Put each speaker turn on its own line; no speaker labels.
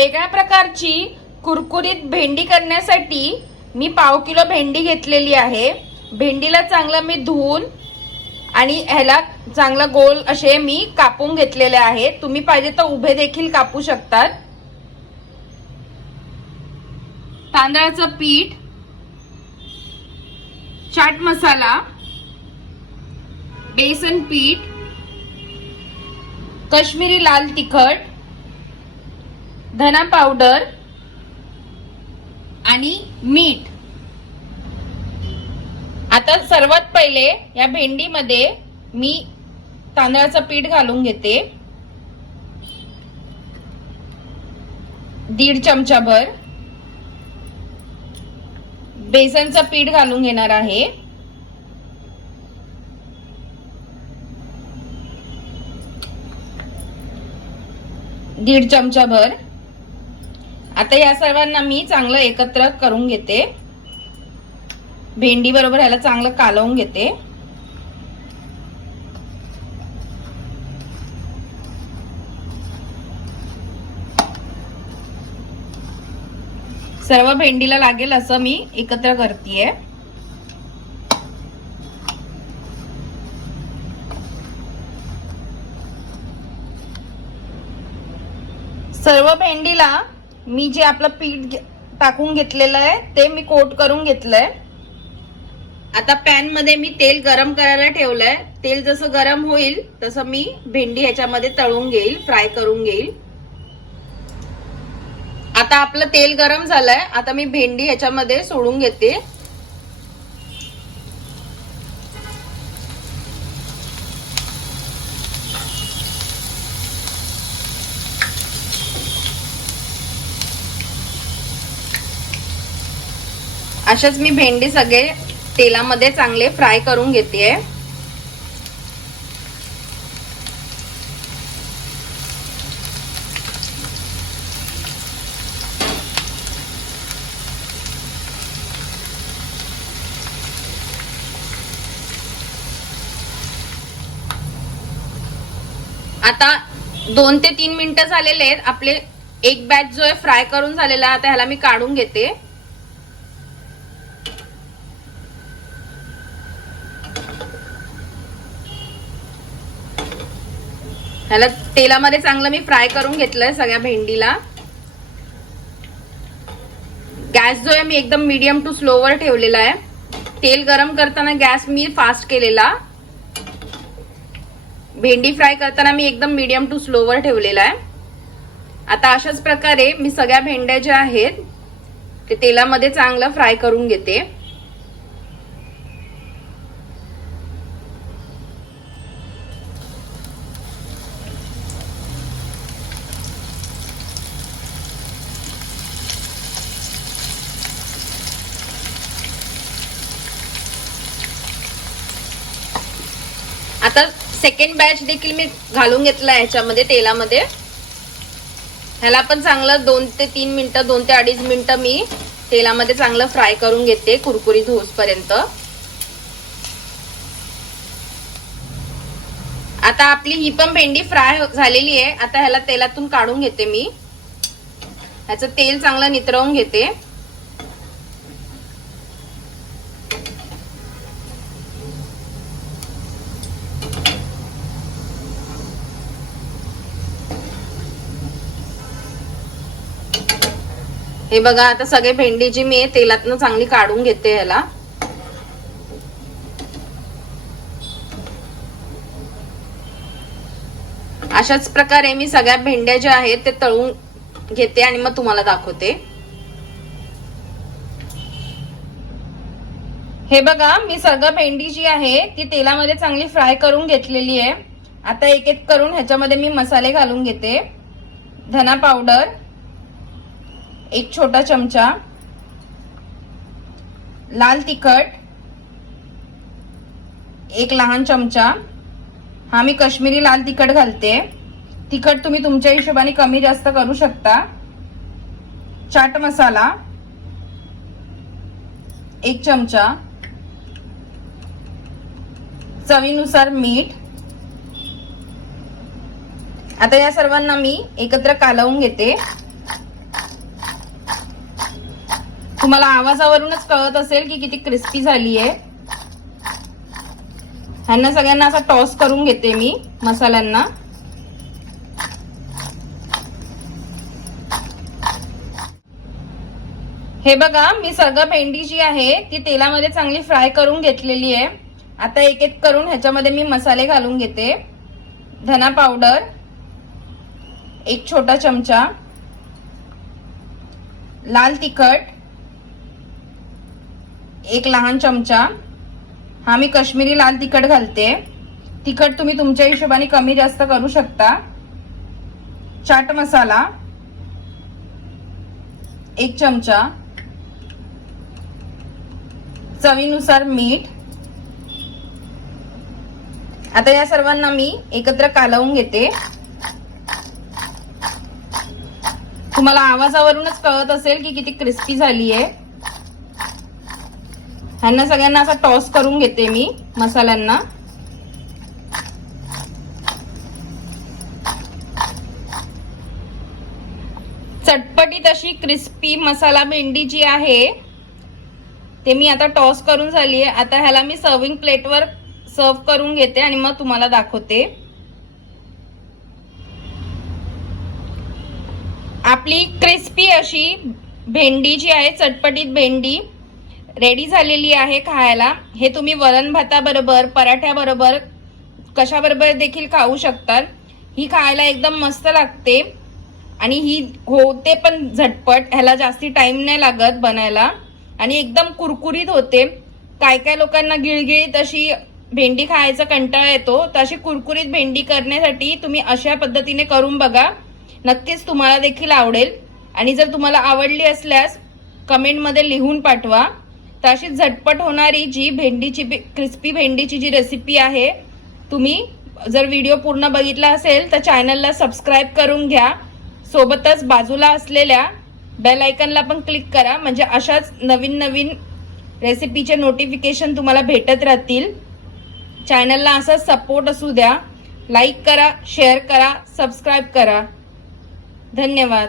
वेगळ्या प्रकारची कुरकुरीत भेंडी करण्यासाठी मी पाव किलो भेंडी घेतलेली आहे. भेंडीला चांगलं मी धुवून आणि ह्याला चांगलं गोल असे मी कापून घेतलेले आहे. तुम्ही पाहिजे तर उभे देखील कापू शकतात. तांदळाचं पीठ चाट मसाला बेसन पीठ कश्मीरी लाल तिखट धना पावडर आणि मीठ. आता सर्वात पहिले या भेंडीमध्ये मी तांदळाचं पीठ घालून घेते. दीड चमचाभर बेसनचं पीठ घालून घेणार आहे. दीड चमचाभर आता या सर्वांना मी चांगलं एकत्र करून घेते. भेंडी बरोबर ह्याला चांगलं कालवून घेते. सर्व भेंडीला लागेल असं मी एकत्र करतेय. सर्व भेंडीला मी जे आपलं पीठ टाकून घेतलेलं आहे ते मी कोट करून घेतलंय. आता पॅनमध्ये मी तेल गरम करायला ठेवलंय. तेल जसं गरम होईल तसं मी भेंडी ह्याच्यामध्ये तळून घेईल फ्राय करून घेईल. आता आपलं तेल गरम झालंय. आता मी भेंडी ह्याच्यामध्ये सोडून घेते. अशाच मी भेंडी सगळे तेलामध्ये चांगले फ्राय करून घेते आता दोन ते तीन मिनिटं झालेले आहेत. आपले एक बॅच जो आहे फ्राय करून झालेला आता ह्याला मी काढून घेते. ह्याला तेलामध्ये चांगलं मी फ्राय करून घेतलंय सगळ्या भेंडीला. गॅस जो आहे मी एकदम मीडियम टू स्लोवर ठेवलेला आहे. तेल गरम करताना गॅस मी फास्ट केलेला. भेंडी फ्राय करताना मी एकदम मीडियम टू स्लोवर ठेवलेला आहे. आता अशाच प्रकारे मी सगळ्या भेंड्या ज्या आहेत ते तेलामध्ये चांगलं फ्राय करून घेते. आता सेकंड बॅच देखील मी घालून घेतला ह्याच्यामध्ये तेलामध्ये. ह्याला पण चांगलं दोन ते तीन मिनटं दोन ते अडीच मिनिटं मी तेलामध्ये चांगलं फ्राय करून घेते कुरकुरीत होसपर्यंत आता आपली ही पण भेंडी फ्राय हो- झालेली आहे. आता ह्याला तेलातून काढून घेते मी. ह्याचं तेल चांगलं नितरवून घेते. हे बघा आता सगळे भेंडी जी मी तेलातनं चांगली काढून घेते ह्याला अशाच प्रकारे मी सगळ्या भेंड्या ज्या आहेत ते तळून घेते आणि मग तुम्हाला दाखवते. हे बघा मी सगळं भेंडी जी आहे ती तेलामध्ये चांगली फ्राय करून घेतलेली आहे. आता एक एक करून ह्याच्यामध्ये मी मसाले घालून घेते. धना पावडर. एक छोटा चमचा लाल तिखट एक लहान चमचा. हा मी कश्मीरी लाल तिखट घालते. तिखट तुम्ही तुमच्या हिशोबाने कमी जास्त करू शकता. चाट मसाला एक चमचा. चवीनुसार मीठ. आता या सर्वांना मी एकत्र कालवून घेते. तुम्हाला आवाजावरूनच कळत असेल की किती क्रिस्पी झाली आहे ह्यांना सगळ्यांना असा टॉस करून घेते मी मसाल्यांना. हे बघा मी सगळं भेंडी जी आहे ती तेलामध्ये चांगली फ्राय करून घेतलेली आहे. आता एक एक करून ह्याच्यामध्ये मी मसाले घालून घेते. धना पावडर एक छोटा चमचा. लाल तिखट एक लहान चमचा. हा मी कश्मीरी लाल तिखट घालते. तिखट तुम्ही तुमच्या हिशोबाने कमी जास्त करू शकता. चाट मसाला. एक चमचा. चवीनुसार मीठ. आता या सर्वांना मी एकत्र कालवून घेते. तुम्हाला आवाजावरूनच कळत असेल की किती क्रिस्पी झाली आहे ह्यांना सगळ्यांना असा टॉस करून घेते मी मसाल्यांना. चटपटीत अशी क्रिस्पी मसाला भेंडी जी आहे ते मी आता टॉस करून झाली आहे. आता ह्याला मी सर्विंग प्लेटवर सर्व करून घेते आणि मग तुम्हाला दाखवते. आपली क्रिस्पी अशी भेंडी जी आहे चटपटीत भेंडी रेडी झालेली आहे खायला. हे तुम्ही वरण भाताबरोबर पराठ्याबरोबर कशाबरोबर देखील खाऊ शकतात. ही खायला एकदम मस्त लागते. आणि ही होते पण झटपट ह्याला जास्ती टाइम नाही लागत बनायला. आणि एकदम कुरकुरीत होते. काय काय लोकांना गिळगिळीत अशी भेंडी खायचा कंटाळा येतो. तर अशी कुरकुरीत भेंडी करण्यासाठी तुम्ही अशा पद्धतीने करून बघा. नक्कीच तुम्हाला देखील आवडेल. आणि जर तुम्हाला आवडली असल्यास कमेंटमध्ये लिहून पाठवा. तर अशी झटपट होणारी जी भेंडीची क्रिस्पी भेंडीची जी रेसिपी आहे तुम्ही जर व्हिडिओ पूर्ण बघितला असेल तर चॅनलला सबस्क्राईब करून घ्या. सोबतच बाजूला असलेल्या बेल आयकनला पण क्लिक करा. म्हणजे अशाच नवीन नवीन रेसिपीचे नोटिफिकेशन तुम्हाला भेटत राहतील. चॅनलला असा सपोर्ट असू द्या. लाईक करा शेअर करा सबस्क्राईब करा. धन्यवाद.